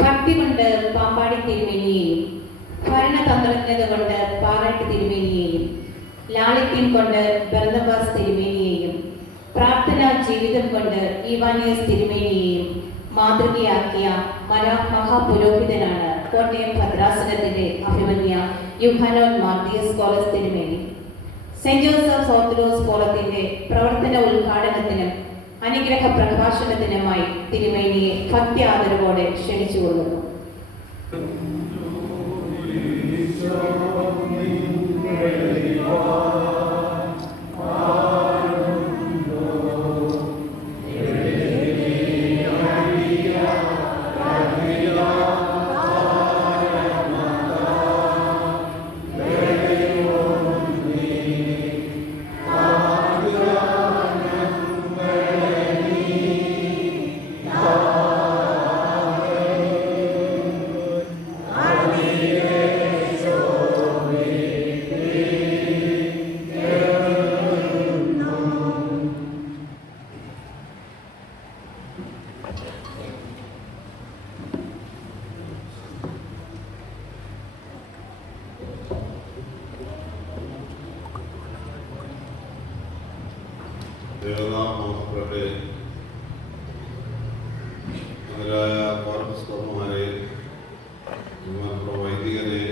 ഭക്തി കൊണ്ട് പാമ്പാടി തിരുമേനിയെയും, ഭരണതന്ത്രജ്ഞത കൊണ്ട് പാറാട്ട് തിരുമേനിയെയും, ലാളിത്യം കൊണ്ട് ബർന്നബാസ് തിരുമേനിയെയും, പ്രാർത്ഥനാ ജീവിതം കൊണ്ട് ഈവാനിയസ് തിരുമേനിയെയും മാതൃകയാക്കിയ മഹാപുരോഹിതനാണ് കോട്ടയം ഭദ്രാസനത്തിന്റെ അഭിമന്യ യുഹാനോൻ മാർട്ടിയസ് കോളസ് തിരുമേനി. സെന്റ് ജോസഫ് ഓർത്തഡോക്സ് കോളത്തിന്റെ പ്രവർത്തന ഉദ്ഘാടനത്തിനും അനുഗ്രഹ പ്രഭാഷണത്തിനുമായി തിരുമേനിയെ ഭക്തി ആദരവോടെ ക്ഷണിച്ചുകൊള്ളുന്നു. ദേവനാമോഹത്തെ അതിലായ പാർട്ടിസ്കർമാരെ, വൈദികരെ,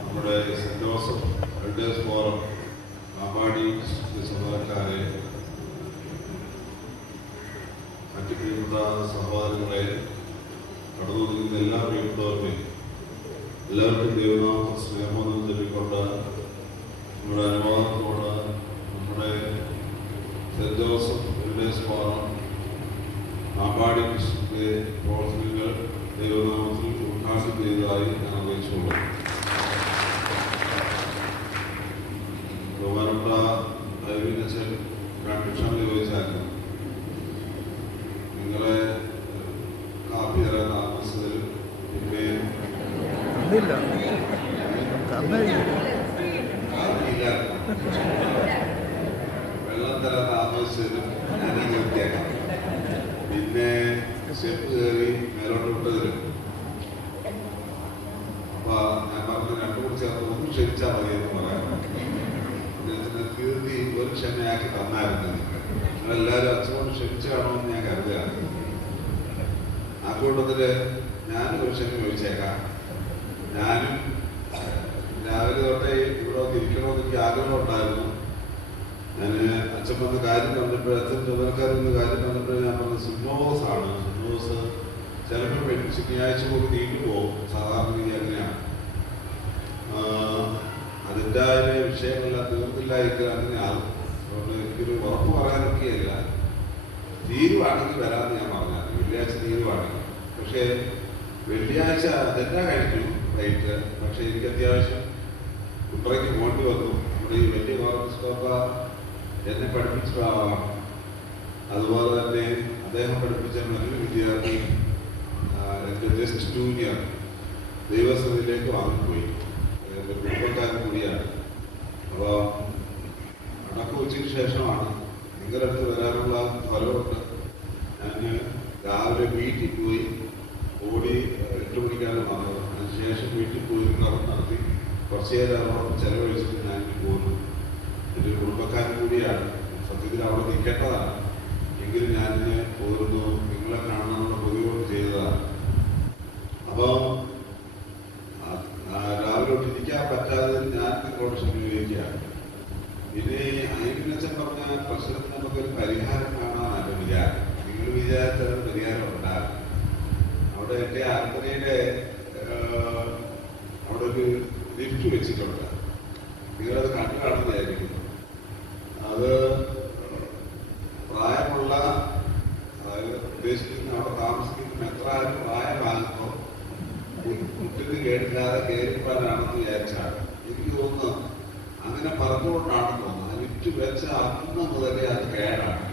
നമ്മുടെ saint Joseph elders forum Pampady സമരക്കാരെ, മറ്റ് പ്രിയപ്പെട്ട സഹോദരങ്ങളെ, കടന്നുനിൽക്കുന്ന എല്ലാ പ്രിയപ്പെട്ടവരെയും എല്ലാവർക്കും ദൈവനാമ സ്നേഹമൊന്നും ചൊല്ലിക്കൊണ്ട് നമ്മുടെ അനുവാദത്തോട് നമ്മുടെ saint Joseph elders forum Pampady കൃഷ്ണന്റെ പ്രവർത്തനങ്ങൾ ദൈവനാമത്തിൽ ഉദ്ഘാടനം ചെയ്തതായി ഞാൻ അറിയിച്ചുകൊള്ളു. ബഹുമാനപ്പെട്ട ദൈവീനച്ചൻ കൺഫ്യൂഷൻ ചോദിച്ചാൽ നിങ്ങളെ കാപ്പി തരാൻ താമസിച്ചതിൽ പിന്നെ വെള്ളം തരാൻ താമസിച്ചതിലും ഞാൻ വൃത്തിയാക്കാം. പിന്നെ സ്റ്റെപ്പ് കയറി മേലോട്ട് വിട്ടതിലും അപ്പൊ ഞാൻ പറഞ്ഞ രണ്ടു കൂടി ചേർത്ത് ഒന്ന് ക്ഷമിച്ചാൽ മതി എന്ന് പറയാം. കീർത്തി ഒരു ക്ഷമയാക്കി തന്നായിരുന്നു. നിങ്ങളെല്ലാവരും അച്ഛനോട് ക്ഷമിച്ചു കാണുമെന്ന് ഞാൻ കരുതുകയാണ്. ആ കൂട്ടത്തില് ഞാനും ഒരു ക്ഷമ ചോദിച്ചേക്കാം. ഞാനും രാവിലെ തൊട്ടേ ഇവിടെ ഇരിക്കണമെന്ന് എനിക്ക് ആഗ്രഹം ഉണ്ടായിരുന്നു. ഞാൻ അച്ഛൻ വന്ന കാര്യം കണ്ടപ്പോൾ, അച്ഛൻ ചുമതലക്കാരെന്ന കാര്യം കണ്ടപ്പോൾ ഞാൻ പറഞ്ഞത് സുന്നോസ് ആണ്. സുന്നോസ് ചിലപ്പോൾ ശനിയാഴ്ച കൂടി നീണ്ടു പോകും. സാധാരണ രീതി അങ്ങനെയാണ്. അതിൻ്റെ വിഷയങ്ങളെല്ലാം തീർന്നില്ലായിരിക്കും, അങ്ങനെയാകും. അതുകൊണ്ട് എനിക്കൊരു ഉറപ്പ് പറയാനൊക്കെയല്ല. തീരുവാണെങ്കിൽ വരാമെന്ന് ഞാൻ പറഞ്ഞാൽ വെള്ളിയാഴ്ച തീരുവാണെങ്കിൽ. പക്ഷേ വെള്ളിയാഴ്ച അതെല്ലാം കഴിക്കും ഫ്ലൈറ്റ്. പക്ഷെ എനിക്ക് അത്യാവശ്യം കുട്ടറയ്ക്ക് പോണ്ടി വന്നു. നമ്മുടെ ഈ വലിയ കോർപ്പസ്കോപ്പ എന്നെ പഠിപ്പിച്ച ആളാണ്. അതുപോലെ തന്നെ അദ്ദേഹം പഠിപ്പിച്ച മറ്റൊരു വിദ്യാർത്ഥി എൻ്റെ ജസ്റ്റ് ജൂനിയർ ദൈവസഭയിലേക്ക് വാങ്ങിപ്പോയി. എൻ്റെ കുടുംബക്കാരൻ കൂടിയാണ്. അപ്പോൾ അടക്കുവച്ചതിന് ശേഷമാണ് നിങ്ങളുടെ അടുത്ത് വരാനുള്ള ഫലമുണ്ട്. ഞാൻ രാവിലെ വീട്ടിൽ പോയി ഓടി 8 മണിക്കാണ് വന്നത്. അതിനുശേഷം വീട്ടിൽ പോയി കവർ നടത്തി കുറച്ച് നേരം അവിടെ ചെലവഴിച്ചിട്ട് ഞാൻ പോകുന്നു. എൻ്റെ കുടുംബക്കാരൻ കൂടിയാണ്. സത്യത്തിൽ അവിടെ നിൽക്കേണ്ടതാണ്. എങ്കിലും ഞാനിന്ന് പോരുന്നു, നിങ്ങളെ കാണാനുള്ള പൊതുവോട് ചെയ്തതാണ്. അപ്പോൾ രാവിലെ ഇരിക്കാൻ പറ്റാതെ ഞാൻ നിങ്ങളോട് ക്ഷമിക്കുകയാണ്. പിന്നെ അയ്യപ്പനച്ഛൻ പറഞ്ഞ പ്രശ്നത്തിന് നമുക്കൊരു പരിഹാരം കാണാനല്ല വിചാരം. നിങ്ങൾ വിചാരിച്ച പരിഹാരം ഉണ്ടാകും. അവിടെ എൻ്റെ ആൽപ്പനയുടെ അവിടെ ഒരു ലിഫ്റ്റ് വെച്ചിട്ടുണ്ട്. നിങ്ങളത് കണ്ടു കാണുന്നതായിരിക്കുന്നു. അത് പ്രായമുള്ള, അതായത് ഉദ്ദേശിക്കുന്ന അവിടെ താമസിക്കുന്ന എത്ര ആരും പ്രായമാകുമ്പോൾ കുട്ടിന് കേട്ടില്ലാതെ കയറിപ്പാനാണെന്ന് വിചാരിച്ചാണ് എനിക്ക് തോന്നുന്നത്. അങ്ങനെ പറഞ്ഞുകൊണ്ടാണെന്ന് തോന്നുന്നത്. ലിഫ്റ്റ് വെച്ച അന്ന് മുതലേ അത് കേടാണ്.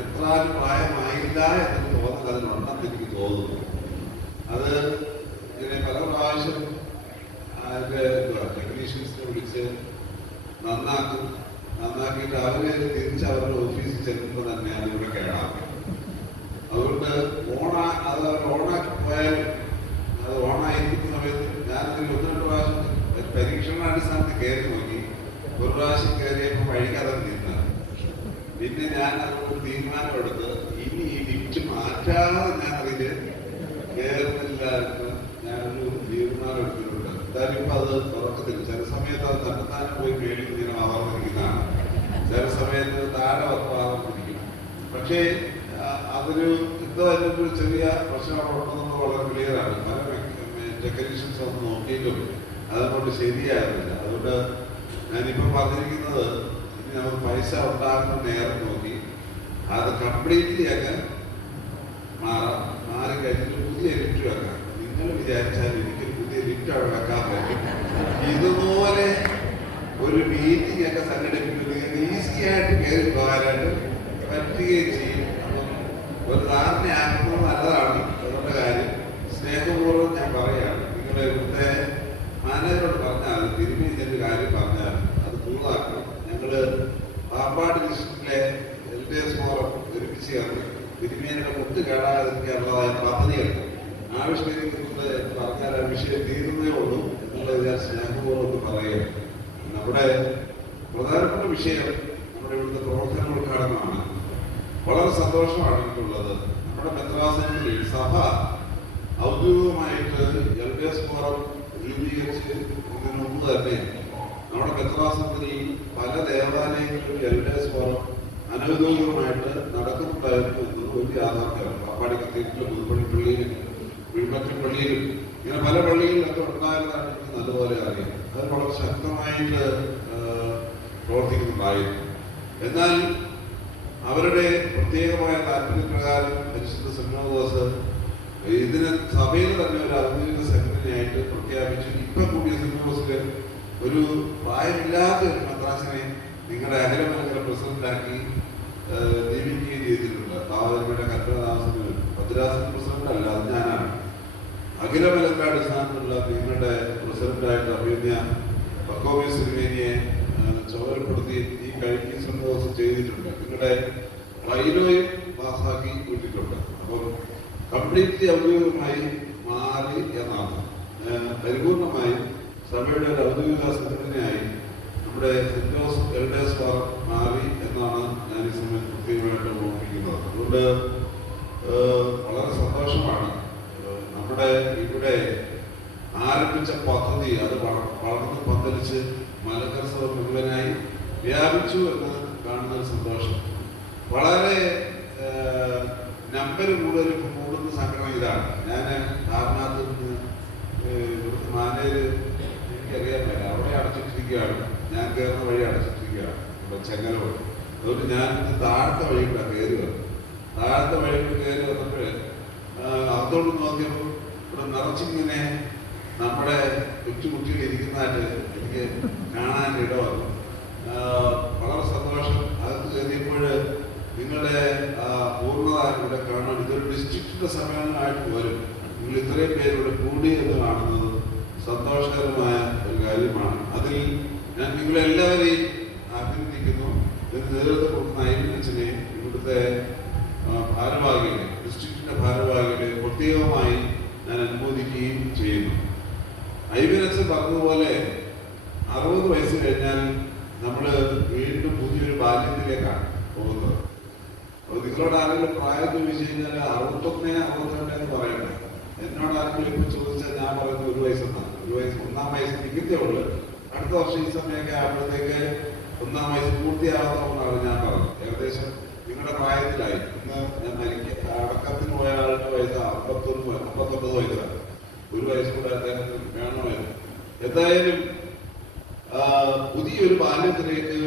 എത്ര ആരും പ്രായമായില്ല എന്ന് തോന്നുന്നത് അതിനുണ്ടെന്ന് എനിക്ക് തോന്നുന്നു. അത് ഇങ്ങനെ പല പ്രാവശ്യം അതിൻ്റെ ടെക്നീഷ്യൻസിനെ വിളിച്ച് നന്നാക്കും. നന്നാക്കിയിട്ട് അവരെ തിരിച്ച് അവരുടെ ഓഫീസിൽ ചെല്ലുമ്പോൾ തന്നെ അതിവിടെ കേടാക്കും. അതുകൊണ്ട് അതുകൊണ്ട് അത് ഓണാക്കി പോയാലും അത് ഓണായിരിക്കുന്ന സമയത്ത് ഞാനതിൽ 1-2 പ്രാവശ്യം പരീക്ഷണാടിസ്ഥാനത്തിൽ കയറി നോക്കി. ഒരു പ്രാവശ്യം കയറിയപ്പോൾ വഴിക്കാതെ നിന്നത്. പിന്നെ ഞാൻ അതുകൊണ്ട് തീരുമാനമെടുത്ത് ഇനി ഈ ലിഫ്റ്റ് മാറ്റാതെ ഞാൻ അതിൽ കയറുന്നില്ല എന്ന് ഞാനൊരു തീരുമാനം എടുത്തിട്ടുണ്ട്. എന്തായാലും ഇപ്പം അത് തുറക്കത്തില്ല. ചില സമയത്ത് അത് തന്നെത്താനും പോയി മേടിക്കുന്നതിന് ആവർത്തിക്കുന്നതാണ്. ചില സമയത്ത് താഴെ ആവർത്തിക്കും. പക്ഷേ അതൊരു എന്തോ അതിനൊരു ചെറിയ പ്രശ്നം ഉണ്ടെന്ന് വളരെ ക്ലിയറാണ്. പല ടെക്നീഷ്യൻസ് ഒന്ന് നോക്കിയിട്ടും അതുകൊണ്ട് ശരിയാകുന്നില്ല. അതുകൊണ്ട് ഞാനിപ്പോൾ പറഞ്ഞിരിക്കുന്നത് ഇനി നമുക്ക് പൈസ ഉണ്ടാകുന്ന നേരം നോക്കി അത് കംപ്ലീറ്റ്ലി അങ്ങ് മാറി കഴിഞ്ഞിട്ട് പുതിയ ലിഫ്റ്റ് വെക്കാം. നിങ്ങൾ വിചാരിച്ചാൽ എനിക്കൊരു പുതിയ ലിഫ്റ്റ് അവിടെ വെക്കാൻ പറ്റും. ഇതുപോലെ ഒരു മീറ്റിംഗ് ഒക്കെ സംഘടിപ്പിക്കുന്നത് ഈസി ആയിട്ട് കയറി പോകാനായിട്ട് പറ്റുകയും ചെയ്യും. അപ്പം ഒരു ധാരണയാക്കുന്നത് നല്ലതാണ്. അതുകൊണ്ട് കാര്യം സ്നേഹപൂർവ്വം ഞാൻ പറയുകയാണ്. നിങ്ങളുടെ ഇവിടുത്തെ മാനേജറോട് പറഞ്ഞാൽ തിരുമേനിയുടെ കാര്യം പറഞ്ഞാൽ അത് കൂടുതലാക്കണം. ഞങ്ങൾ പാമ്പാട് ഡിസ്ട്രിക്റ്റിലെ LDS ഫോറം ഒരുമിച്ച് ചേർന്ന് തിരുമേനിയുടെ മുട്ട് കേടാതിരിക്കാനുള്ളതായ പദ്ധതികൾ ആവിഷ്കരിക്കുന്നത് എന്ന് പറഞ്ഞാൽ ആ വിഷയം തീരുന്നേ ഉള്ളൂ എന്നുള്ളത് ഞാൻ സ്നേഹപൂർവ്വം പറയുക. നമ്മുടെ പ്രധാനപ്പെട്ട വിഷയം നമ്മുടെ ഇവിടുത്തെ പ്രവർത്തന ഉദ്ഘാടനമാണ്. വളരെ സന്തോഷമാണ് എനിക്കുള്ളത്. നമ്മുടെ മെത്രാസനത്തിൽ സഭ ഔദ്യോഗികമായിട്ട് LDS ഫോറം രൂപീകരിച്ചതിന് മുമ്പ് തന്നെ നമ്മുടെ മെത്രാസനത്തിൽ പല ദേവാലയങ്ങളിലും LDS ഫോറം അനൗദ്യോഗികമായിട്ട് നടക്കുന്നുണ്ടായിരുന്നു എന്നത് വലിയ യാഥാർത്ഥ്യമാണ്. പാപ്പാടി കത്തീഡ്രലും പുതുപ്പള്ളി പള്ളിയിലും വിഴുമറ്റം പള്ളിയിലും ഇങ്ങനെ പല പള്ളികളിലൊക്കെ ഉണ്ടായതാണ് എനിക്ക് നല്ലപോലെ അറിയാം. അത് വളരെ ശക്തമായിട്ട് പ്രവർത്തിക്കുന്നുണ്ടായിരുന്നു. എന്നാൽ അവരുടെ പ്രത്യേകമായ താല്പര്യപ്രകാരം പരിശുദ്ധ സിനോദോസ് ഇതിന് സഭയിൽ തന്നെ ഒരു ഔദ്യോഗിക സെക്രട്ടറിയായിട്ട് പ്രഖ്യാപിച്ചു. ഇപ്പം കൂടിയ സിനോദോസിൽ ഒരു പ്രായമില്ലാത്ത ഒരു മെത്രാസിനെ നിങ്ങളുടെ അഖിലമലങ്കര പ്രസിഡന്റാക്കി നിയമിക്കുകയും ചെയ്തിട്ടുണ്ട്. താവരയുടെ കൽപ്പനദാസന് ഭദ്രാസന പ്രസിഡന്റ് അല്ല, അത് ഞാനാണ്. അഖിലമലങ്കര അടിസ്ഥാനത്തിലുള്ള നിങ്ങളുടെ പ്രസിഡന്റായിട്ട് അഭിനയ പക്കോമി സിനിമേനിയെ ചുമതലപ്പെടുത്തി ഈ കഴിഞ്ഞ സിനോദോസ് ചെയ്തിട്ടുണ്ട്. നിങ്ങളുടെ വൈലോയും പാസാക്കി വിട്ടിട്ടുണ്ട്. അപ്പം കംപ്ലീറ്റ്ലി ഔദ്യോഗികമായി മാറി എന്നാണ്. പരിപൂർണമായും സഭയുടെ ഒരു ഔദ്യോഗിക സെക്രട്ടറിയായി നമ്മുടെ സെന്റ് ജോസഫ് LDS ഫോറം മാറി എന്നാണ് ഞാൻ ഈ സമയത്ത് കൃത്യമായിട്ട് ഓർമ്മിക്കുന്നത്. അതുകൊണ്ട് വളരെ സന്തോഷമാണ്. നമ്മുടെ ഇവിടെ ആരംഭിച്ച പദ്ധതി അത് വളർന്ന് പന്തലിച്ച് മലങ്കര സഭ മുഴുവനായി വ്യാപിച്ചു എന്ന് കാണുന്ന സന്തോഷം. വളരെ നമ്പർ കൂടുന്ന സംഘടന ഇതാണ്. ഞാൻ ധാരണാത്തിൽ നിന്ന് ഇവിടുത്തെ മാനേജർ എനിക്കറിയാൻ പറ്റില്ല, അവിടെ അടച്ചിട്ടിരിക്കുകയാണ്. ഞാൻ കയറുന്ന വഴി അടച്ചിട്ടിരിക്കുകയാണ്, ഇവിടെ ചെങ്ങല വഴി. അതുകൊണ്ട് ഞാൻ താഴത്തെ വഴിയിലാണ് കയറി വന്നത്. താഴത്തെ വഴിയിൽ കയറി വന്നപ്പോൾ അതോട് നോക്കിയപ്പോൾ ഇവിടെ നിറച്ചിങ്ങനെ നമ്മുടെ കൊച്ചുകുട്ടികൾ ഇരിക്കുന്നതായിട്ട് എനിക്ക് കാണാൻ ഇടവന്നു. വളരെ സന്തോഷം. അകത്ത് കയറിയപ്പോൾ നിങ്ങളുടെ പൂർണ്ണത ഇവിടെ കാണാൻ ഇതൊരു ഡിസ്ട്രിക്റ്റിന്റെ സമ്മേളനമായിട്ട് വരും. നിങ്ങൾ ഇത്രയും പേര് ഇവിടെ കൂടി എന്ന് കാണുന്നത് സന്തോഷകരമായ ഒരു കാര്യമാണ്. അതിൽ ഞാൻ നിങ്ങളെല്ലാവരെയും അഭിനന്ദിക്കുന്നു. ഇതിന് നേതൃത്വം കൊടുക്കുന്ന ഐവിനച്ചനെ, ഇവിടുത്തെ ഭാരവാഹികളെ, ഡിസ്ട്രിക്റ്റിന്റെ ഭാരവാഹികളെ പ്രത്യേകമായി ഞാൻ അനുമോദിക്കുകയും ചെയ്യുന്നു. ഐവിനച്ചൻ പറഞ്ഞതുപോലെ 60 വയസ്സ് കഴിഞ്ഞാൽ നമ്മൾ വീണ്ടും പുതിയൊരു ബാല്യത്തിലേക്കാണ് പോകുന്നത്. അപ്പോൾ നിങ്ങളോട് ആരെങ്കിലും പ്രായം ചോദിച്ചു കഴിഞ്ഞാൽ 61, 62 എന്ന് പറയണ്ടേ. എന്നോട് ആരെങ്കിലും ഇപ്പൊ ചോദിച്ചാൽ ഞാൻ പറയുന്നത് 1 വയസ്സെന്നാണ്. 1 വയസ്സ് 1-ാം വയസ്സ് നിൽക്കുന്നേ ഉള്ളു. അടുത്ത വർഷം ഈ സമയമൊക്കെ ആകുമ്പോഴത്തേക്ക് 1-ാം വയസ്സ് പൂർത്തിയാവാത്തതാണ് ഞാൻ പറഞ്ഞത്. ഏകദേശം നിങ്ങളുടെ പ്രായത്തിലായി. ഇന്ന് ഞാൻ അടക്കത്തിന് പോയ ആളുടെ വയസ്സ് 59 വയസ്സാണ്. 1 വയസ്സ് കൂടെ അദ്ദേഹത്തിന് വേണമായിരുന്നു. എന്തായാലും പുതിയൊരു ബാല്യത്തിലേക്ക്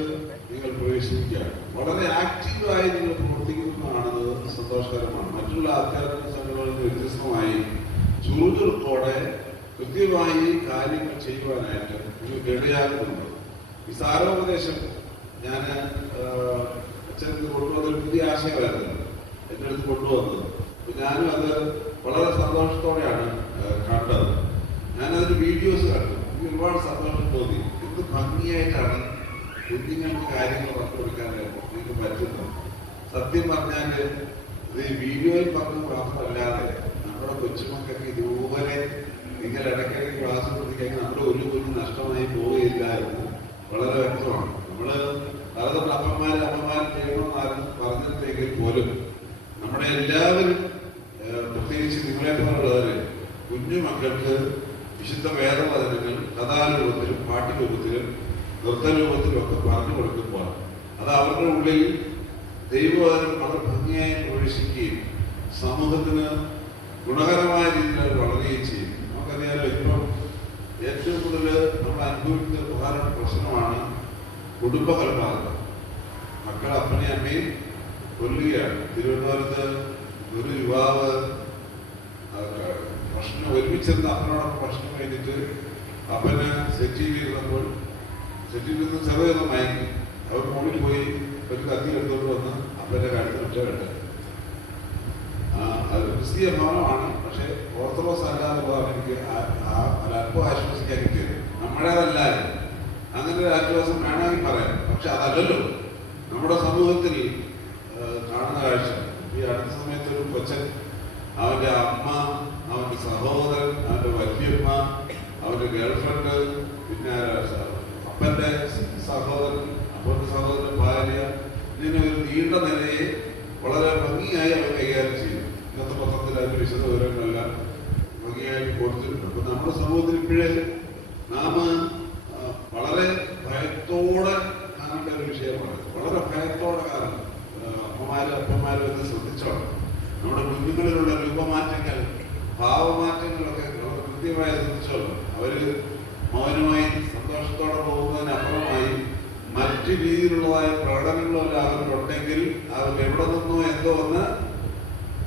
നിങ്ങൾ പ്രവേശിക്കുകയാണ്. വളരെ ആക്റ്റീവായി നിങ്ങൾ പ്രവർത്തിക്കുന്നതാണത് സന്തോഷകരമാണ്. മറ്റുള്ള ആധ്യാത്മിക സംഘടനകളിൽ വ്യത്യസ്തമായി ചുറുചുറുക്കോടെ കൃത്യമായി കാര്യങ്ങൾ ചെയ്യുവാനായിട്ട് നിങ്ങൾക്ക് ഇടയാകുന്നുണ്ട്. ഈ സാരോപദേശം ഞാൻ അച്ഛനടുത്ത് കൊണ്ടുവന്നൊരു പുതിയ ആശയമായിരുന്നു എൻ്റെ അടുത്ത് കൊണ്ടുവന്നത്. അപ്പോൾ ഞാനും അത് വളരെ സന്തോഷത്തോടെയാണ് കണ്ടത്. ഞാനതിന് വീഡിയോസ് കണ്ടു. എനിക്ക് ഒരുപാട് സന്തോഷം തോന്നി. എന്ത് ഭംഗിയായിട്ടാണ് കുഞ്ഞുങ്ങൾക്ക് കാര്യങ്ങൾ പങ്കുകൊടുക്കാനായിട്ട് നിങ്ങൾക്ക് പറ്റുന്നത്. സത്യം പറഞ്ഞാൽ ഇത് വീഡിയോയിൽ പറഞ്ഞത് മാത്രമല്ലാതെ നമ്മുടെ കൊച്ചുമക്കൾക്ക് ഇതുപോലെ നിങ്ങൾ ഇടയ്ക്കിടയ്ക്ക് ക്ലാസ് കൊടുത്തിക്കഴിഞ്ഞാൽ നമ്മുടെ ഒരു കുഞ്ഞ് നഷ്ടമായി പോവുകയില്ല എന്ന് വളരെ വ്യക്തമാണ്. നമ്മള് പലതവണ അമ്മമാർ ചെയ്യണമെന്നായിരുന്നു പറഞ്ഞിട്ടെങ്കിൽ പോലും നമ്മുടെ എല്ലാവരും പ്രത്യേകിച്ച് നിങ്ങളെപ്പോലുള്ളവര് കുഞ്ഞു മക്കൾക്ക് വിശുദ്ധ വേദവചനങ്ങൾ കഥാരൂപത്തിലും പാഠ്യരൂപത്തിലും നൃത്തരൂപത്തിലും ഒക്കെ പറഞ്ഞു കൊടുക്കുമ്പോൾ അത് അവരുടെ ഉള്ളിൽ ദൈവവചനം വളരെ ഭംഗിയായി പ്രവേശിക്കുകയും സമൂഹത്തിന് ഗുണകരമായ രീതിയിൽ അത് വളരുകയും ചെയ്യും. നമുക്കറിയാലോ, ഇപ്പം ഏറ്റവും കൂടുതൽ നമ്മൾ അനുഭവിക്കുന്ന പ്രധാന പ്രശ്നമാണ് കുടുംബകലപാതകം. മക്കൾ അപ്പനെയും അമ്മയും കൊല്ലുകയാണ്. തിരുവനന്തപുരത്ത് ഒരു യുവാവ് ഭക്ഷണം ഒരുമിച്ചിരുന്ന അപ്പനോടൊപ്പം ഭക്ഷണം കഴിഞ്ഞിട്ട് അപ്പന് സെറ്റിയിലിരുന്നപ്പോൾ സെറ്റിയിലിരുന്ന് ചെറുതൊന്നും മയങ്ങി. അവർ മുകളിൽ പോയി ഒരു കത്തി എടുത്തുകൊണ്ട് വന്ന് അപ്പന്റെ കാര്യത്തിൽ ഒറ്റ അത് ക്രിസ്തീയ ഭവനമാണ്. പക്ഷെ ഓർത്തഡോക്സ് അല്ലാന്നുള്ളതാണ് എനിക്ക് അല്പം ആശ്വസിക്കാൻ കിട്ടിയത്. നമ്മുടേതല്ലാതെ അങ്ങനെ ഒരു ആശ്വാസം വേണമെങ്കിൽ പറയാം. പക്ഷെ അതല്ലല്ലോ നമ്മുടെ സമൂഹത്തിൽ കാണുന്ന കാഴ്ച. ഈ അടുത്ത സമയത്ത് ഒരു കൊച്ചൻ, അവന്റെ അമ്മ, അവന്റെ സഹോദരൻ, അവന്റെ വല്യമ്മ, അവന്റെ ഗേൾഫ്രണ്ട്, പിന്നെ അപ്പന്റെ സഹോദരൻ, അപ്പന്റെ സഹോദരന്റെ ഭാര്യ, ഇങ്ങനെ ഒരു നീണ്ട നിലയെ വളരെ ഭംഗിയായി അവർ കൈകാര്യം ചെയ്തു. ഇന്നത്തെ പത്രത്തിൽ അതിന്റെ വിശദ വിവരങ്ങളെല്ലാം ഭംഗിയായി കൊടുത്തിട്ടുണ്ട്. അപ്പൊ നമ്മുടെ സമൂഹത്തിൽ ഇപ്പോഴേ നാം വളരെ ഭയത്തോടെ കാണേണ്ട ഒരു വിഷയമാണ്. വളരെ ഭയത്തോടെ കാരണം അപ്പന്മാരും എന്ന് ശ്രദ്ധിച്ചോളാം. നമ്മുടെ കുഞ്ഞുങ്ങളിലുള്ള രൂപമാറ്റങ്ങൾ, ഭാവമാറ്റങ്ങളൊക്കെ വളരെ കൃത്യമായി ശ്രദ്ധിച്ചോളാം. അവര് മൗനമായി സന്തോഷത്തോടെ പോകുന്നതിനപ്പുറമായി മറ്റു രീതിയിലുള്ളതായ പ്രകടനങ്ങളെല്ലാം അവർക്കുണ്ടെങ്കിൽ അവർ എവിടെ നിന്നോ എന്തോ ഒന്ന്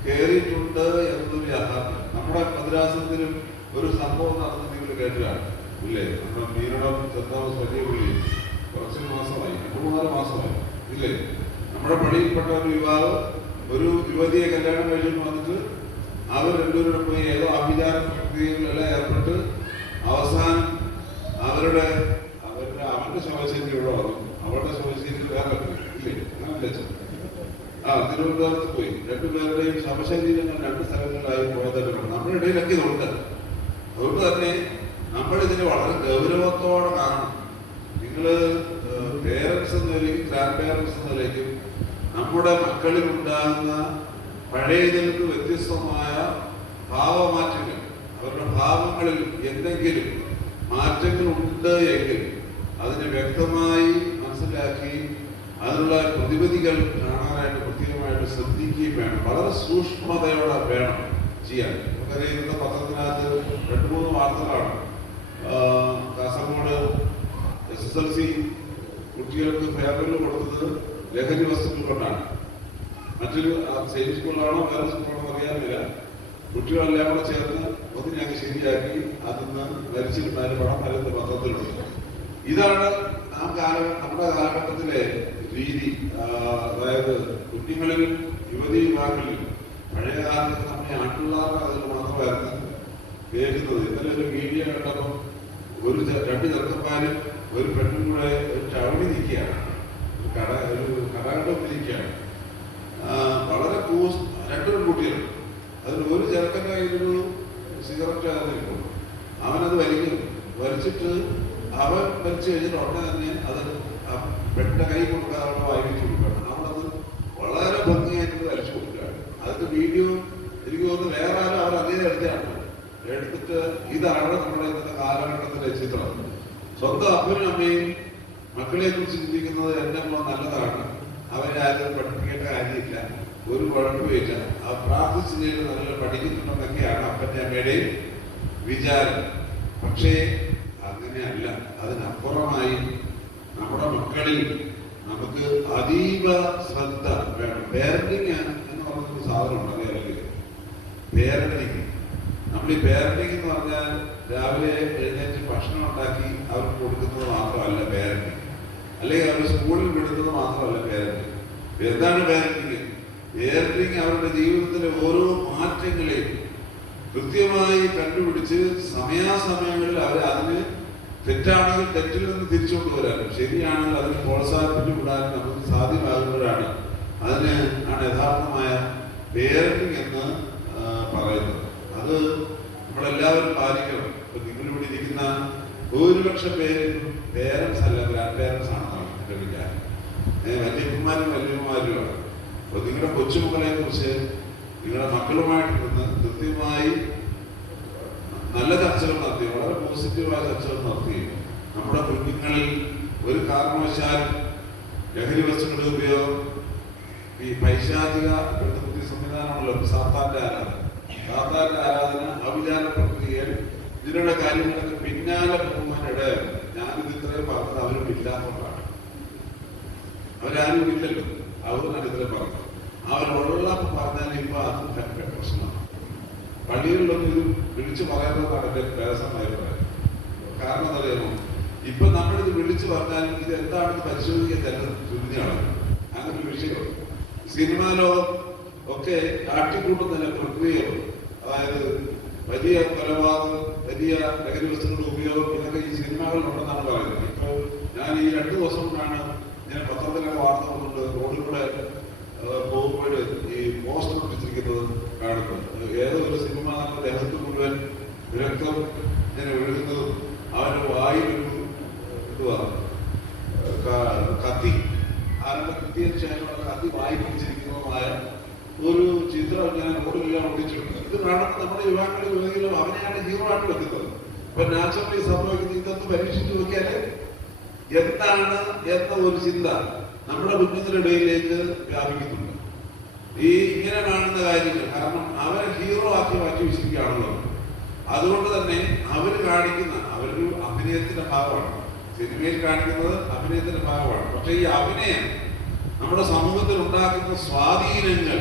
കയറിയിട്ടുണ്ട് എന്നൊരു യാഥാർത്ഥ്യം. നമ്മുടെ മദ്രാസത്തിലും ഒരു സംഭവം നടന്ന് നിങ്ങൾ കേട്ടതാണ് ഇല്ലേ? നമ്മുടെ മീനടം ചെറുതാമസ് വലിയ പുള്ളി കുറച്ച് മാസമായി, 2-3 മാസമായി ഇല്ലേ? നമ്മുടെ പള്ളിയിൽപ്പെട്ട ഒരു യുവാവ് ഒരു യുവതിയെ കല്യാണം കഴിച്ചിട്ട് വന്നിട്ട് അവർ രണ്ടുപേരുടെ പോയി ഏതോ ആഭിചാര പ്രക്രിയകളിലെല്ലാം ഏർപ്പെട്ട് അവസാനം അവന്റെ ശവശരീരം ഇവിടെ വന്നു, അവരുടെ ശവശരീരം വേറെ പോയി ഇല്ലേ? അങ്ങനെ തിരുവനന്തപുരത്ത് പോയി. രണ്ടുപേരുടെയും ശവശരീരങ്ങൾ 2 സ്ഥലങ്ങളിലായി പോയതായിട്ട് നമ്മുടെ ഇടയിലൊക്കെ ഇതുണ്ട്. അതുകൊണ്ട് തന്നെ നമ്മളിതിനെ വളരെ ഗൗരവത്തോടെ കാണണം. നിങ്ങൾ പേരൻസ് എന്ന നിലയ്ക്കും ഗ്രാൻഡ് പേരൻസ് എന്ന നിലയ്ക്കും നമ്മുടെ മക്കളിൽ ഉണ്ടാകുന്ന പഴയതിൽക്ക് വ്യത്യസ്തമായ ഭാവമാറ്റങ്ങൾ, അവരുടെ ഭാവങ്ങളിൽ എന്തെങ്കിലും മാറ്റങ്ങൾ ഉണ്ട് എങ്കിൽ അതിനെ വ്യക്തമായി മനസ്സിലാക്കി അതിനുള്ള പ്രതിവിധികൾ കാണാനായിട്ട് പ്രത്യേകമായിട്ട് ശ്രദ്ധിക്കുകയും വേണം. വളരെ സൂക്ഷ്മതയോടെ വേണം ചെയ്യാൻ. നമുക്കറിയാം, ഇന്നത്തെ പത്രത്തിനകത്ത് 2-3 വാർത്തകളാണ്. കാസർഗോഡ് SSLC കുട്ടികൾക്ക് ഫെയർവെൽ കൊടുത്തത് ലഹരി വസ്തുക്കൾ കൊണ്ടാണ്. മറ്റൊരു സെയിം സ്കൂളാണോ വേറെ സ്കൂളാണോ അറിയാനില്ല. കുട്ടികളെല്ലാം കൂടെ ചേർന്ന് ഒന്നിനെ ശരിയാക്കി അതിന്ന് മരിച്ചിരുന്നാലും പണം വരുന്ന പത്രത്തിലുണ്ട്. ഇതാണ് നമ്മുടെ കാലഘട്ടത്തിലെ രീതി. അതായത് കുഞ്ഞുങ്ങളിൽ യുവതി യുവാക്കളിൽ പഴയ കാലത്ത് നമ്മുടെ ആൺപിള്ളാർക്ക് അതിൽ മാത്രമായിരുന്നു കേൾക്കുന്നത്. ഇന്നലെ ഒരു വീഡിയോ കണ്ടപ്പോൾ ഒരു 2 ചെറുക്കന്മാരും ഒരു പെണ്ണും കൂടെ ഒരു ചവിടി നിൽക്കുകയാണ്, ഒരു കടകണ്ടം നിൽക്കുകയാണ്. വളരെ 2 കുട്ടികൾ. അതിൽ ഒരു ചെറുക്കൻ്റെ കയ്യിലൊരു സിഗരറ്റ് ആയിരുന്നു. അവനത് വലിച്ചിട്ട് അവൻ വലിച്ചു കഴിഞ്ഞിട്ട് ഉടനെ തന്നെ അത് പെട്ട കൈ കൊടുക്കാതെ വായിച്ചു കൊടുക്കണം. നമ്മളത് വളരെ ഭംഗിയായിട്ട് വലിച്ചു കൊടുക്കുകയാണ്. അതിന്റെ വീഡിയോ എനിക്ക് തോന്നുന്നു വേറെ ആരും അവർ അതേ എടുത്തിട്ട് ഇതാണ് നമ്മുടെ ഇന്നത്തെ കാലഘട്ടത്തിലെ ചിത്രം. സ്വന്തം അപ്പനും അമ്മയും മക്കളെ കുറിച്ച് ചിന്തിക്കുന്നത് എന്റെ അമ്മ നല്ലതാണ്, അവരെ ആരും പഠിപ്പിക്കേണ്ട കാര്യമില്ല, ഒരു കുഴപ്പമില്ല, പ്രാർത്ഥിച്ച് ചെയ്ത് നല്ല പഠിക്കുന്നുണ്ടെന്നൊക്കെയാണ് അപ്പന്റെ അമ്മയുടെയും വിചാരം. പക്ഷേ അങ്ങനെയല്ല. അതിനപ്പുറമായി നമ്മുടെ മക്കളിൽ നമുക്ക് അതീവ ശ്രദ്ധ വേണം. പേരന്റിങ് എന്ന് പറഞ്ഞൊരു സാധനമുണ്ട്, അറിയാമല്ലേ? പേരന്റിങ്. നമ്മൾ ഈ പേരന്റിങ് എന്ന് പറഞ്ഞാൽ രാവിലെ എഴുന്നേറ്റ് ഭക്ഷണം ഉണ്ടാക്കി അവർക്ക് കൊടുക്കുന്നത് മാത്രമല്ല പേരന്റിങ്, അല്ലെങ്കിൽ അവർ സ്കൂളിൽ വിടുന്നത് മാത്രമല്ല പേരന്റിങ്. എന്താണ് പേരന്റിങ്? പേരന്റിങ് അവരുടെ ജീവിതത്തിലെ ഓരോ മാറ്റങ്ങളെയും കൃത്യമായി കണ്ടുപിടിച്ച് സമയാസമയങ്ങളിൽ അവർ അതിന് തെറ്റാണെങ്കിൽ തെറ്റിൽ നിന്ന് തിരിച്ചുകൊണ്ട് വരാനും ശരിയാണെങ്കിൽ അതിന് പ്രോത്സാഹിപ്പിച്ചു വിടാനും നമുക്ക് സാധ്യമാകുമ്പോഴാണ് അതിന് യഥാർത്ഥമായ പേരന്റിങ് എന്ന് പറയുന്നത്. അത് നമ്മളെല്ലാവരും പാലിക്കണം. ഇപ്പൊ നിങ്ങളിവിടെ ഇരിക്കുന്ന ഭൂരിപക്ഷം പേരും പേരൻസ് അല്ല, ഗ്രാൻഡ് പേരൻസ് ആണെന്നാണ് എൻ്റെ വിചാരം. വല്യപ്പന്മാരും വല്യമ്മമാരുമാണ്. അപ്പൊ നിങ്ങളുടെ കൊച്ചുമക്കളെ കുറിച്ച് നിങ്ങളുടെ മക്കളുമായിട്ടിരുന്ന് കൃത്യമായി നല്ല ചർച്ചകൾ നടത്തി, വളരെ പോസിറ്റീവായ ചർച്ചകൾ നടത്തി നമ്മുടെ കുഞ്ഞുങ്ങളിൽ ഒരു കാരണവശാലും ലഹരി വസ്തുക്കളുടെ ഉപയോഗം, ഈ പൈശാചിക പുതിയ സംവിധാനമുള്ള സാത്താന്റെ ആരാധന, അവിചാര പ്രക്രിയകൾ, ഇതിനുള്ള കാര്യങ്ങളൊക്കെ പിന്നാലെ പോകുവാനിടയാണ്. ഞാനിത് ഇത്രയും പറഞ്ഞത് അവരും ഇല്ലാത്തതുകൊണ്ടാണ്. അവരാരും ഇല്ലല്ലോ, അവരും ഇത്രയും പറഞ്ഞു. അവരുള്ള പറഞ്ഞാൽ ഇപ്പൊ അതും ഭയങ്കര പ്രശ്നമാണ്. പള്ളികളിലൊന്നും ഇത് വിളിച്ചു പറയുന്നതാണ് എൻ്റെ വ്യവസായ അഭിപ്രായം. കാരണം അറിയാമോ, ഇപ്പൊ നമ്മളിത് വിളിച്ചു പറഞ്ഞാൽ ഇത് എന്താണെന്ന് പരിശോധിക്കാൻ തന്നെ ചുരുങ്ങിയാണ്. അങ്ങനെ ഒരു വിഷയം സിനിമാ ലോകം ഒക്കെ കാട്ടിക്കൂട്ടുന്ന പ്രക്രിയകൾ, അതായത് വലിയ കൊലപാതകം, വലിയ ലഹരി വസ്തുക്കളുടെ ഉപയോഗം, ഇതൊക്കെ ഈ സിനിമകളിലുണ്ടെന്നാണ് പറയുന്നത്. ഇപ്പൊ ഞാൻ ഈ 2 ദിവസം കൊണ്ടാണ് ഞാൻ പത്രത്തിലൊക്കെ വാർത്ത വന്നിട്ട് റോഡിലൂടെ പോകുമ്പോൾ ഈ പോസ്റ്റർ ഒട്ടിച്ചിരിക്കുന്നത് കാണുന്നത്. ഏതോ ഒരു സിനിമ നമ്മുടെ ദേഹത്ത് മുഴുവൻ രക്തം ഇങ്ങനെ ഒഴുകുന്നതും അവരുടെ വായിലൊരു കത്തി, ആരുടെ കൃത്യത്തിന് ശേഷമുള്ള കത്തി വായി പിടിച്ചിരിക്കുന്നതുമായ ഒരു ചിത്രം ഞാൻ റോഡിലെല്ലാം ഒട്ടിച്ചിട്ടുണ്ട്. ഇത് കാണുമ്പോൾ നമ്മുടെ യുവാക്കളും യുവതികളും അവനെയാണ് ഹീറോ ആയിട്ട് വെക്കുന്നത്. അപ്പൊ നാച്ചുറലി സംഭവിക്കുന്നത് ഇതൊന്ന് പരീക്ഷിച്ചു നോക്കിയാല് എന്താണ് എന്ന ഒരു ചിന്ത നമ്മുടെ കുഞ്ഞുങ്ങളുടെ ഇടയിലേക്ക് വ്യാപിക്കുന്നുണ്ട്. ഈ ഇങ്ങനെ കാണുന്ന കാര്യങ്ങൾ, കാരണം അവരെ ഹീറോ ആക്കി മാറ്റി വെച്ചിരിക്കുകയാണല്ലോ. അതുകൊണ്ട് തന്നെ അവര് കാണിക്കുന്ന അവരൊരു അഭിനയത്തിന്റെ ഭാഗമാണ്. സിനിമയിൽ കാണിക്കുന്നത് അഭിനയത്തിന്റെ ഭാഗമാണ്. പക്ഷെ ഈ അഭിനയം നമ്മുടെ സമൂഹത്തിൽ ഉണ്ടാക്കുന്ന സ്വാധീനങ്ങൾ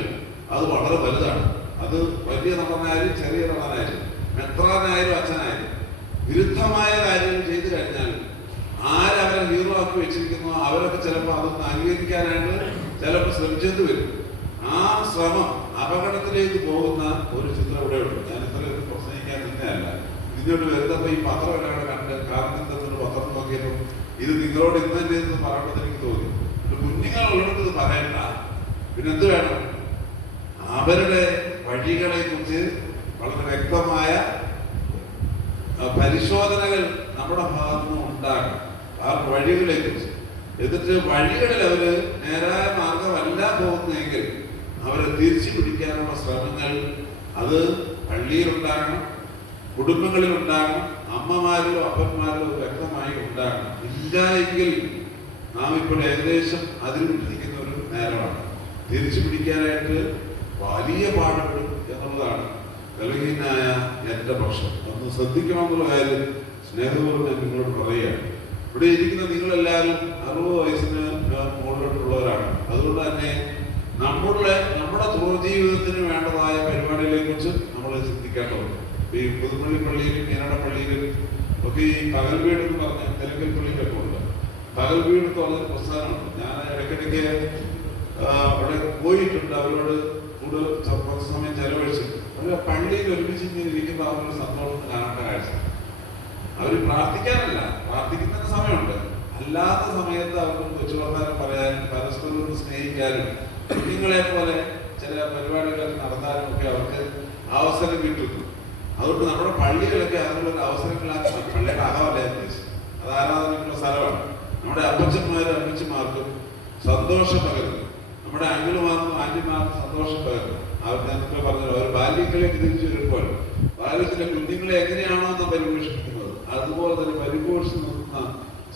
അത് വളരെ വലുതാണ്. അത് വലിയ നടനായാലും ചെറിയ നടനായാലും മെത്രാനായാലും അച്ഛനായാലും വിരുദ്ധമായ കാര്യങ്ങൾ ചെയ്തു കഴിഞ്ഞാൽ ആരവരെ ഹീറോ ആക്കി വെച്ചിരിക്കുന്നോ അവരൊക്കെ ചിലപ്പോൾ അതൊന്ന് അംഗീകരിക്കാനായിട്ട് ചിലപ്പോൾ ശ്രമിച്ചെന്ന് വരും. ആ ശ്രമം അപകടത്തിലേക്ക് പോകുന്ന ഒരു ചിത്രം ഇവിടെ ഉണ്ട്. ഞാൻ ഇത്രയും പ്രസംഗിക്കാൻ തന്നെയല്ല, ഇതിനോട് വരുന്നപ്പോൾ ഈ പത്രം എല്ലാം കണ്ട് കാരണത്തിന് പത്രം നോക്കിയപ്പോൾ ഇത് നിങ്ങളോട് ഇന്ന് തന്നെ എന്ന് പറയേണ്ടത് എനിക്ക് തോന്നി. കുഞ്ഞുങ്ങളുള്ളത് ഇത് പറയണ്ട, പിന്നെന്ത് വേണം? അവരുടെ വഴികളെ കുറിച്ച് വളരെ വ്യക്തമായ പരിശോധനകൾ നമ്മുടെ ഭാഗത്തു നിന്ന് ഉണ്ടാകണം. ആ വഴികളെ കുറിച്ച്. എന്നിട്ട് വഴികളിൽ അവര് നേരായ മാർഗമല്ല പോകുന്നതെങ്കിൽ അവരെ തിരിച്ചു പിടിക്കാനുള്ള ശ്രമങ്ങൾ അത് പള്ളിയിലുണ്ടാകണം, കുടുംബങ്ങളിലുണ്ടാകണം, അമ്മമാരോ അപ്പന്മാരോ വ്യക്തമായി ഉണ്ടാകണം. ഇല്ല എങ്കിൽ നാം ഇപ്പോൾ ഏകദേശം അതിൽ വിട്ടിരിക്കുന്ന ഒരു നേരമാണ്. തിരിച്ചു പിടിക്കാനായിട്ട് വലിയ പാടുപെടും എന്നുള്ളതാണ് ബലഹീനായ എൻ്റെ പക്ഷം. ഒന്ന് ശ്രദ്ധിക്കണമെന്നുള്ള കാര്യം സ്നേഹപൂർവ്വം ഞാൻ നിങ്ങളോട് പറയുകയാണ്. ഇവിടെ ഇരിക്കുന്ന നിങ്ങളെല്ലാവരും 60 വയസ്സിന് മുകളിലോട്ടുള്ളവരാണ്. അതുകൊണ്ട് തന്നെ നമ്മുടെ തുടർജീവിതത്തിന് വേണ്ടതായ പരിപാടികളെ കുറിച്ച് നമ്മൾ ചിന്തിക്കേണ്ടതുണ്ട്. ഈ പുതുപ്പള്ളി പള്ളിയിലും മീനാട പള്ളിയിലും ഒക്കെ ഈ പകൽ വീട് എന്ന് പറഞ്ഞ തെലുങ്കൽ പള്ളിയിലൊക്കെ ഉണ്ട്. പകൽ വീട് എന്ന് പറഞ്ഞൊരു പ്രസ്ഥാനമുണ്ട്. ഞാൻ ഇടയ്ക്കിടയ്ക്ക് അവിടെ പോയിട്ടുണ്ട്, അവരോട് കൂടുതൽ കുറച്ച് സമയം ചെലവഴിച്ചിട്ടുണ്ട്. അവര് പള്ളിയിൽ ഒരുമിച്ച് ഇരിക്കുന്ന അവരുടെ സന്തോഷം കാണേണ്ട കാഴ്ച. അവർ പ്രാർത്ഥിക്കാനല്ല, പ്രാർത്ഥിക്കുന്ന സമയമുണ്ട്, അല്ലാത്ത സമയത്ത് അവർക്ക് കൊച്ചു വർത്താനം പറയാനും പരസ്പരം സ്നേഹിക്കാനും കുഞ്ഞുങ്ങളെ പോലെ ചില പരിപാടികൾ നടത്താനും ഒക്കെ അവർക്ക് അവസരം കിട്ടുന്നു. അതുകൊണ്ട് നമ്മുടെ പള്ളികളൊക്കെ അതിനുള്ള അവസരങ്ങളാക്കി. പള്ളിയുടെ അകമല്ല ഉദ്ദേശിച്ചത്, അത് ആരാധനയ്ക്കുള്ള സ്ഥലമാണ്. നമ്മുടെ അപ്പച്ചന്മാരും അമ്മച്ചിമാർക്കും സന്തോഷം പകരുന്നു, നമ്മുടെ അങ്കിളുമാർക്കും ആന്റിമാർക്കും സന്തോഷം പകരുന്നു. അവർ ഞാനൊക്കെ പറഞ്ഞത് അവർ ബാല്യങ്ങളിലേക്ക് തിരിച്ചു വരുമ്പോൾ ബാല്യത്തിലെ കുഞ്ഞുങ്ങളെ എങ്ങനെയാണോ എന്ന് പരിപോഷിപ്പിക്കുന്നത് അതുപോലെ തന്നെ പരിപോഷിച്ച് നിർത്തുന്ന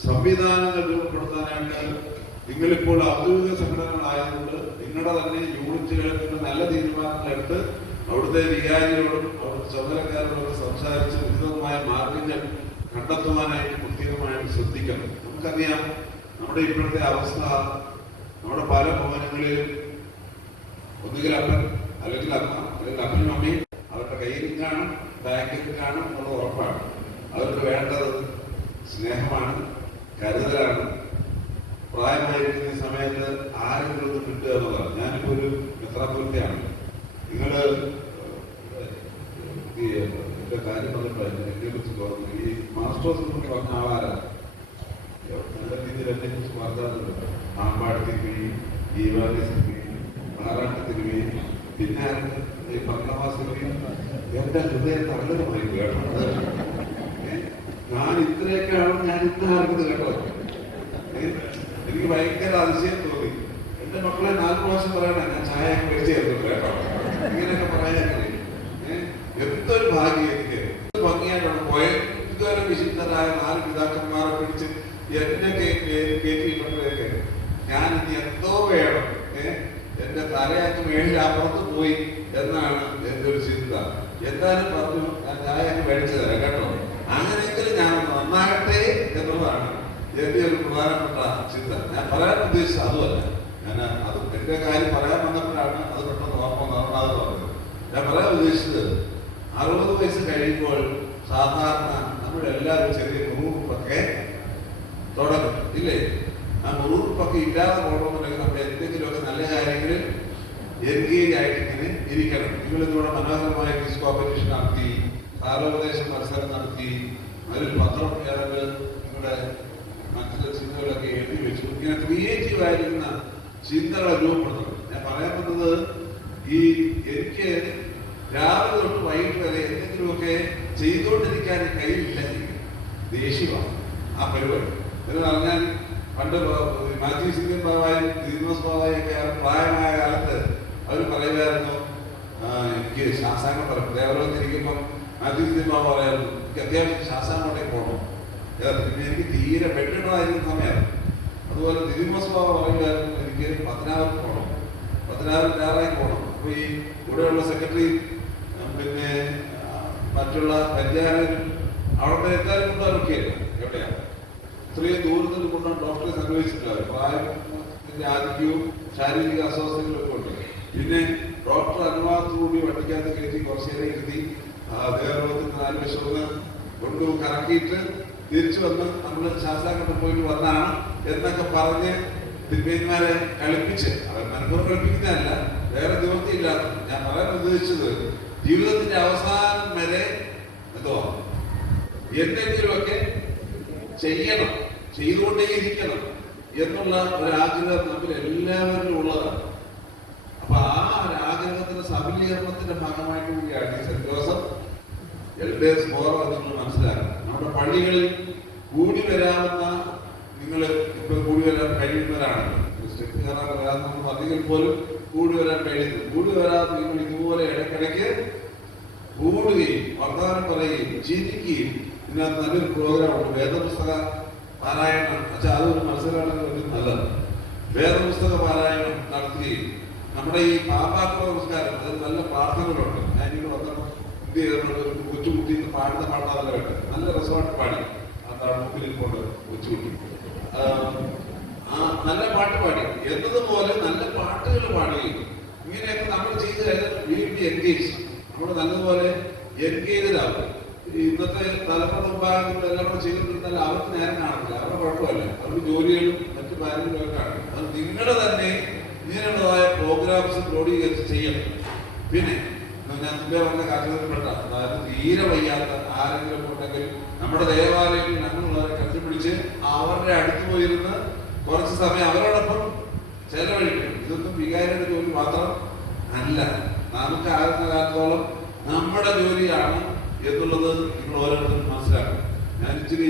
സംവിധാനങ്ങൾ രൂപപ്പെടുത്താനായിട്ട് നിങ്ങളിപ്പോൾ ഔദ്യോഗിക സംഘടനകളായതുകൊണ്ട് നിങ്ങളുടെ തന്നെ യൂണിറ്റുകളിൽ നിന്ന് നല്ല തീരുമാനങ്ങളെടുത്ത് അവിടുത്തെ വികാരികളോടും അവിടുത്തെ ചുമതലക്കാരോടൊക്കെ സംസാരിച്ച് ഉചിതമായ മാർഗങ്ങൾ കണ്ടെത്തുവാനായിട്ട് പ്രത്യേകമായിട്ട് ശ്രദ്ധിക്കണം. നമുക്കറിയാം നമ്മുടെ ഇപ്പോഴത്തെ അവസ്ഥ, നമ്മുടെ പല ഭവനങ്ങളിലും ഒന്നുകിൽ അപ്പൻ അല്ലെങ്കിൽ അമ്മ അല്ലെങ്കിൽ അപ്പനും അമ്മയും അവരുടെ കയ്യിലും കാണും, ബാങ്കിലും കാണും എന്നുള്ളത് ഉറപ്പാണ്. അവർക്ക് വേണ്ടത് സ്നേഹമാണ്, കരുതലാണ്. പ്രായമായിരിക്കുന്ന സമയത്ത് ആരെങ്കിലും ഒന്ന് കിട്ടുക എന്നുള്ളതാണ്. ഞാനിപ്പോൾ ഒരു മെത്രാപ്പൊലിത്തയാണ്. നിങ്ങൾ എന്റെ കാര്യം പറഞ്ഞപ്പോൾ എന്നെ കുറിച്ച് തോന്നുന്നു, ഈ മാസ്റ്റേഴ്സ് എന്ന് പറഞ്ഞ ആളാരാണ് നല്ല രീതിയിൽ എന്നെ കുറിച്ച് വാർത്താറുണ്ട്. ആമ്പാട് തിരുമേനി, ദീപാവലി തിരുമേനി, പാറാട്ട് തിരുമേനി, പിന്നെ ഈ പന്ത്രമാസത്തിൽ എന്റെ ഹൃദയം തകർന്നുമായി കേട്ടോ. ഞാൻ ഇത്രയൊക്കെയാണ് ഞാൻ ഇത്ര അറിഞ്ഞത് കേട്ടോ. എനിക്ക് ഭയങ്കര അതിശയം തോന്നി. എന്റെ മക്കളെ 4 പ്രാവശ്യം പറയണേ ഞാൻ ചായ കഴിച്ചു തരുന്നു കേട്ടോ. ഇങ്ങനെയൊക്കെ പറയാൻ എന്തൊരു ഭാഗ്യം എനിക്ക്. ഭംഗിയായിട്ടാണ് പോയത്. ഇതുവരെ വിശുദ്ധരായ 4 പിതാക്കന്മാരെ പിടിച്ച് എന്നെ കയറ്റിയിട്ടുള്ളതൊക്കെ ഞാൻ ഇനി എന്തോ വേണം, എന്റെ തലയാക്കി മേളിൽ അപ്പുറത്ത് പോയി എന്നാണ് എന്റെ ഒരു ചിന്ത. എന്തായാലും പറഞ്ഞു ഞാൻ ചായ കഴിച്ചു തരാം കേട്ടോ. അങ്ങനെയെങ്കിലും ഞാൻ നന്നാകട്ടെ എന്നുള്ളതാണ് എന്റെ ഒരു പ്രധാനപ്പെട്ട ചിന്ത. ഞാൻ പറയാൻ ഉദ്ദേശിച്ചത് അതുമല്ല. ഞാൻ അത് എന്റെ കാര്യം പറയാൻ വന്നപ്പോഴാണ് അത് പെട്ടെന്ന് ഓർമ്മ പറഞ്ഞത്. ഞാൻ പറയാൻ ഉദ്ദേശിച്ചത് 60 വയസ്സ് കഴിയുമ്പോൾ സാധാരണ നമ്മളെല്ലാവരും ചെറിയ മുറിവുറപ്പൊക്കെ തുടങ്ങും ഇല്ലേ? ആ മുറിവുറപ്പൊക്കെ ഇല്ലാതെ പോകണമെന്നുണ്ടെങ്കിൽ നമ്മൾ എന്തെങ്കിലുമൊക്കെ നല്ല കാര്യങ്ങളിൽ എൻഗേജ് ആയിട്ട് ഇങ്ങനെ ഇരിക്കണം. നിങ്ങളിതിലൂടെ മനോഹരമായ ക്വിസ് കോമ്പറ്റീഷൻ നടത്തി, സാരോപദേശ മത്സരം നടത്തി, അതിൽ പത്രം നിങ്ങളുടെ മനസ്സിലെ ചിന്തകളൊക്കെ എഴുതി വെച്ചു. ഇങ്ങനെ ക്രിയേറ്റീവ് ആയിരുന്ന ചിന്തകളെ രൂപപ്പെടുത്തണം. ഞാൻ പറയാൻ പറ്റുന്നത് എനിക്ക് രാവിലെ തൊട്ട് വൈകിട്ട് വരെ എന്തെങ്കിലുമൊക്കെ ചെയ്തുകൊണ്ടിരിക്കാൻ കയ്യിലില്ലെങ്കിൽ ദേഷ്യമാണ് ആ പരിപാടി. എന്ന് പറഞ്ഞാൽ പണ്ട് മാത്യു സിംഗൻ ബാബായും ദീമോസ് ബാബായൊക്കെ പ്രായമായ കാലത്ത് അവർ പറയുമായിരുന്നു, എനിക്ക് ശാസ്താംഗം പറയും ദേവലോകത്തിരിക്കുമ്പം മാത്യു സിംഗൻ ബാബ പറയായിരുന്നു എനിക്ക് അത്യാവശ്യം ശാസ്താംഗോട്ടേക്ക് പോകണം. പിന്നെ എനിക്ക് തീരെ പെട്ടിടമായിരുന്ന സമയമാണ്. അതുപോലെ ദീമോസ് ബാബ പറയുമായിരുന്നു എനിക്ക് പത്തനാപുരത്ത് പോകണം, പത്തനാപുരത്ത് ഞായറായി പോകണം. അപ്പോൾ ഈ ഇവിടെയുള്ള സെക്രട്ടറി പിന്നെ മറ്റുള്ള പഞ്ചായത്ത് അവിടെ എത്താൻ കൊണ്ടൊക്കെയല്ല എവിടെയാണ് ഇത്രയും ദൂരത്തിൽ കൊണ്ടാണ് ഡോക്ടറെ സമീപിച്ചിട്ടുള്ളത്. പ്രായത്തിന്റെ ആധിക്യവും ശാരീരിക അസ്വസ്ഥതകളും ഒക്കെ ഉണ്ട്. പിന്നെ ഡോക്ടർ അനുവാദത്തോടുകൂടി വണ്ടിക്കകത്ത് കയറ്റി കുറച്ച് നേരം ഇരുത്തി ദേവലോകത്തിന് 4 ലക്ഷം കൊണ്ട് കറക്കിയിട്ട് തിരിച്ചു വന്ന് നമ്മൾ ശാസ്താംഗത്ത് പോയിട്ട് വന്നാണ് എന്നൊക്കെ പറഞ്ഞ് തിരുമേന്മാരെ കളിപ്പിച്ച്, അവർ മനഃപൂർവ്വം കളിപ്പിക്കുന്നതല്ല, വേറെ നിവൃത്തിയില്ലാത്ത. ഞാൻ പറയാൻ ഉദ്ദേശിച്ചത് ജീവിതത്തിന്റെ അവസാനം വരെ എന്തോ എന്തെങ്കിലുമൊക്കെ ചെയ്യണം, ചെയ്തുകൊണ്ടേയിരിക്കണം എന്നുള്ള ഒരാഗ്രഹം നമ്മൾ എല്ലാവരിലും ഉള്ളതാണ്. അപ്പൊ ആ ഒരാഗ്രഹത്തിന്റെ സഫലീകരണത്തിന്റെ ഭാഗമായിട്ട് കൂടിയാണ് ഈ സെന്റ് ജോസഫ് എൽഡേഴ്സ് ഫോറം എന്ന് മനസ്സിലാക്കണം. നമ്മുടെ പള്ളികളിൽ കൂടി വരാവുന്ന, നിങ്ങൾ ഇപ്പൊ കൂടി വരാൻ കഴിയുന്നവരാണ്, സ്റ്റെപ്പ് കയറാൻ വരാമെന്ന് അധികം പോലും കൂടി വരാൻ കഴിയുന്നത്. കൂടി വരാതെ നിങ്ങൾ ഇതുപോലെ ഇടയ്ക്കിടയ്ക്ക് കൂടുകയും വർത്തമാനം പറയുകയും ചിരിക്കുകയും. ഇതിനകത്ത് നല്ലൊരു പ്രോഗ്രാം ഉണ്ട്, വേദപുസ്തക പാരായണം. പക്ഷെ അതൊരു മത്സരമാണെങ്കിൽ ഏറ്റവും നല്ലത്. വേദപുസ്തക പാരായണം നടത്തുകയും നമ്മുടെ ഈ പാപാത്മ നമസ്കാരം അതിൽ നല്ല പ്രാർത്ഥനകളുണ്ട്. ഞാനിങ്ങനെ വന്നപ്പോൾ എന്ത് ചെയ്തിട്ടുണ്ട്, ഒരു കൊച്ചുകുട്ടി പാടുന്ന പാടാതല്ല വേണ്ട, നല്ല രസമായിട്ട് പാടി. അതാണ് മുമ്പിൽ കൊണ്ട് കൊച്ചുകുട്ടി നല്ല പാട്ട് പാടി എന്നതുപോലെ നല്ല പാട്ടുകൾ പാടുകയും ഇങ്ങനെയൊക്കെ നമ്മൾ ചെയ്ത് കഴിഞ്ഞാൽ വീണ്ടും എൻഗേജ്, നമ്മൾ നല്ലതുപോലെ എൻഗേജാകും. ഇന്നത്തെ തലമുറ വിഭാഗങ്ങൾ എല്ലാം കൂടെ ചെയ്തിട്ടുണ്ടെങ്കിൽ അവർക്ക് നേരം കാണത്തില്ല, അവരുടെ കുഴപ്പമല്ല, അവർക്ക് ജോലികളും മറ്റു കാര്യങ്ങളും ഒക്കെ കാണും. അത് നിങ്ങളുടെ തന്നെ ഇങ്ങനെയുള്ളതായ പ്രോഗ്രാംസ് ക്രോഡീകരിച്ച് ചെയ്യണം. പിന്നെ ഞാൻ മുമ്പേ പറഞ്ഞ കാര്യത്തിൽപ്പെട്ട, അതായത് തീരെ വയ്യാത്ത ആരെങ്കിലും ഉണ്ടെങ്കിൽ നമ്മുടെ ദേവാലയത്തിൽ ഞങ്ങളുള്ളവരെ കണ്ടുപിടിച്ച് അവരുടെ അടുത്ത് പോയിരുന്ന് കുറച്ച് സമയം അവരോടൊപ്പം ചെലവഴിക്കണം. ഇതൊന്നും വികാരിയുടെ ജോലി മാത്രം അല്ല, നമുക്ക് ആകുന്ന കാലത്തോളം നമ്മുടെ ജോലിയാണ് എന്നുള്ളത് നിങ്ങൾ ഓരോരുത്തരും മനസ്സിലാക്കണം. ഞാൻ ഇച്ചിരി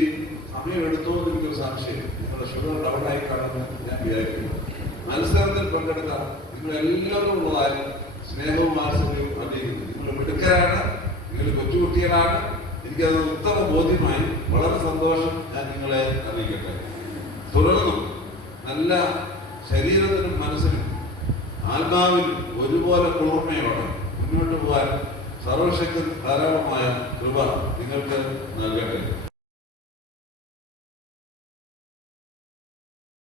സമയം എടുത്തോ എന്ന് എനിക്കൊരു സംശയം. നിങ്ങളുടെ ഷുഗർ ഡൗണായി കാണുമെന്ന് ഞാൻ വിചാരിക്കുന്നു. മത്സരത്തിൽ പങ്കെടുത്ത നിങ്ങളെല്ലാവരും ഉള്ളതായ സ്നേഹവും വാത്സല്യവും അറിയിക്കുന്നു. നിങ്ങൾ മിടുക്കരാണ്, നിങ്ങൾ കൊച്ചുകുട്ടികളാണ്. എനിക്കത് ഉത്തമ ബോധ്യമായി. വളരെ സന്തോഷം. ഞാൻ നിങ്ങളെ അറിയിക്കട്ടെ. തുടർന്നും നല്ല ശരീരത്തിനും മനസ്സിനും ആത്മാവിനും ഒരുപോലെ കുളിർമയോടെ മുന്നോട്ട് പോകാൻ സർവശക്തൻ ധാരാളമായ കൃപ നിങ്ങൾക്ക് നൽകട്ടെ.